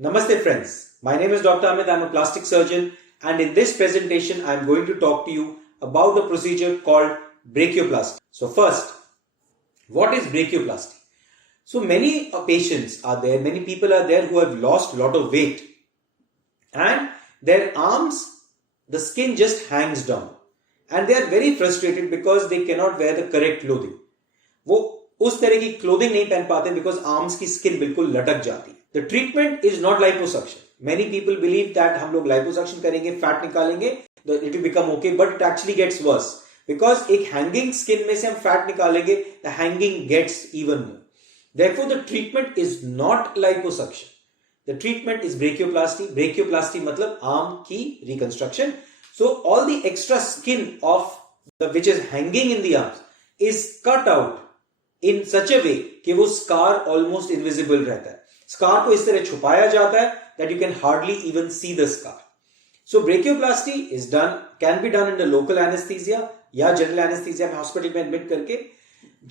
Namaste friends, my name is Dr. Amit, I am a plastic surgeon and in this presentation I am going to talk to you about a procedure called brachioplasty. So first, what is brachioplasty? So many patients are there, many people are there who have lost a lot of weight and their arms, the skin just hangs down and they are very frustrated because they cannot wear the correct clothing. वो उस तरह की clothing नहीं पहन पाते because arms की skin बिल्कुल लटक जाती है. The treatment is not liposuction. Many people believe that हम लोग लाइपोसक्शन करेंगे, फैट निकालेंगे, it will become okay, but it actually gets worse because एक हैंगिंग स्किन में से हम फैट निकालेंगे, the hanging gets even more. Therefore, the treatment is not liposuction. The treatment is brachioplasty. Brachioplasty मतलब arm की reconstruction. So all the extra skin of the which is hanging in the arms is cut out in such a way कि वो scar almost invisible रहता है. Scar को इस तरह छुपाया जाता है that you can hardly even see the scar. So brachioplasty is done, can be done in the local anesthesia या general anesthesia में hospital में admit करके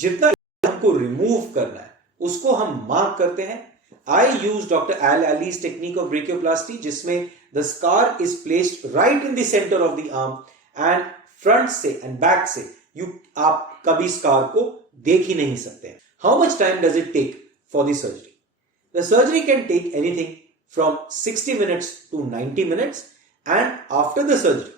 जितना हमको remove करना है उसको हम मार्क करते हैं. I use Dr. Al Ali's technique of brachioplasty जिसमें the scar is placed right in the center of the arm and front से and back से आप कभी scar को देख ही नहीं सकते. How much time does it take for the surgery? The surgery can take anything from 60 minutes to 90 minutes and after the surgery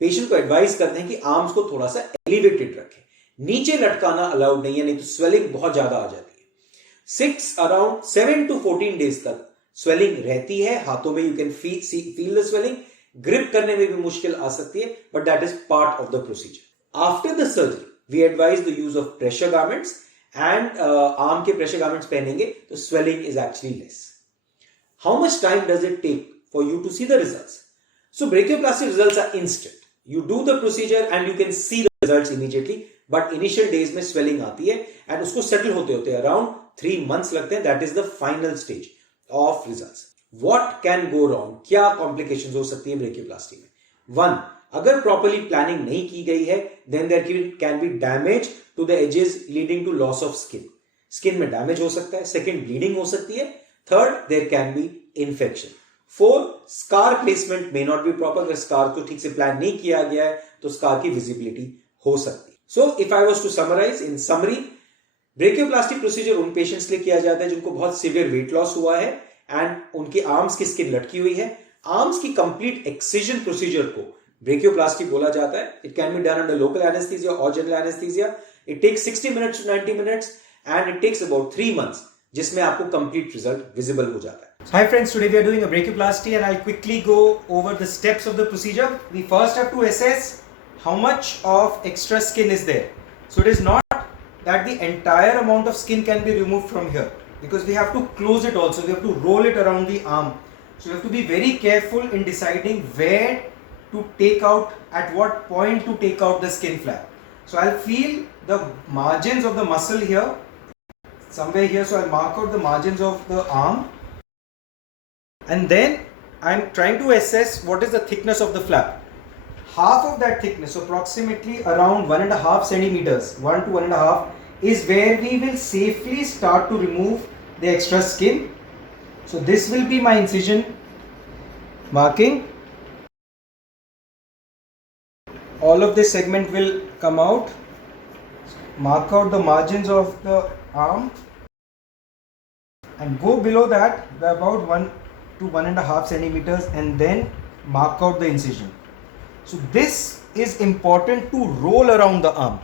patient को advice करते हैं कि आर्म्स को थोड़ा सा एलिवेटेड रखें. नीचे लटकाना अलाउड नहीं है, नहीं तो स्वेलिंग बहुत ज्यादा आ जाती है. अराउंड 7 to 14 days तक स्वेलिंग रहती है हाथों में. You can feel the swelling. Grip करने में भी मुश्किल आ सकती है, but that is part of the procedure. After the surgery we advise the use of pressure garments and arm के प्रेशर गारमेंट्स पहनेंगे तो swelling is actually less. How much time does it take for you to see the results? So ब्रेकियोप्लास्टी results are instant. You do the procedure and you can see the results immediately, but initial days में swelling आती है and उसको settle होते होते around 3 months लगते हैं. That is the final stage of results. What can go wrong? क्या complications हो सकती है ब्रेकियोप्लास्टी में? 1, अगर प्रॉपर्ली प्लानिंग नहीं की गई है then there can be damage to the edges leading to loss of skin. Skin में डैमेज हो सकता है. 2, ब्लीडिंग हो सकती है. 3, there can be infection. 4, scar placement may not be proper. अगर स्कार को ठीक से प्लान नहीं किया गया है तो स्कार की विजिबिलिटी हो सकती है. So if I was to summarise in summary, brachioplasty procedure उन पेशेंट्स के लिए किया जाता है जिनको बहुत सीवियर वेट लॉस हुआ है एंड उनकी आर्म्स की स्किन लटकी हुई है. आर्म्स की कंप्लीट एक्सिजन प्रोसीजर को ब्रेकियोप्लास्टी बोला जाता है. It can be done under local anaesthesia और general anaesthesia. It takes 60 minutes to 90 minutes and it takes about 3 months जिसमें आपको कंप्लीट रिजल्ट विजिबल हो जाता है. Hi friends, today we are doing a brachioplasty and I'll quickly go over the steps of the procedure. We first have to assess how much of extra skin is there. So it is not that the entire amount of skin can be removed from here because we have to close it also. We have to roll it around the arm. So you have to be very careful in deciding where to take out, at what point to take out the skin flap. So I'll feel the margins of the muscle here, somewhere here. So I'll mark out the margins of the arm. And then I'm trying to assess what is the thickness of the flap. Half of that thickness, so approximately around 1.5 centimeters, 1 to 1.5, is where we will safely start to remove the extra skin. So this will be my incision marking. All of this segment will come out. Mark out the margins of the arm and go below that by about 1 to 1.5 centimeters and then mark out the incision. So this is important to roll around the arm.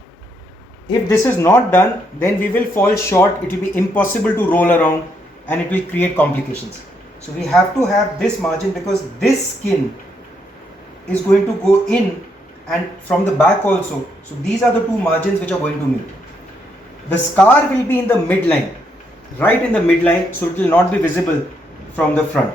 If this is not done, then we will fall short. It will be impossible to roll around and it will create complications. So we have to have this margin because this skin is going to go in and from the back also. So these are the two margins which are going to meet. The scar will be in the midline, right in the midline, so it will not be visible from the front.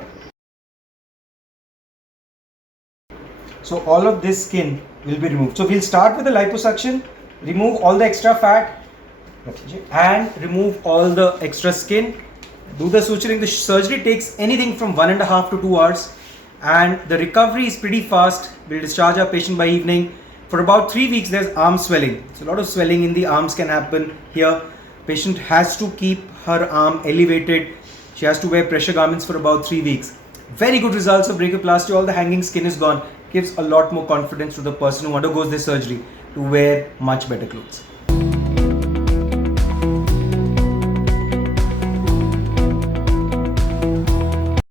So all of this skin will be removed. So we'll start with the liposuction, remove all the extra fat and remove all the extra skin. Do the suturing. The surgery takes anything from 1.5 to 2 hours and the recovery is pretty fast. We'll discharge our patient by evening. For about 3 weeks there's arm swelling. So a lot of swelling in the arms can happen here. Patient has to keep her arm elevated. She has to wear pressure garments for about 3 weeks. Very good results of brachioplasty. All the hanging skin is gone. Gives a lot more confidence to the person who undergoes this surgery to wear much better clothes.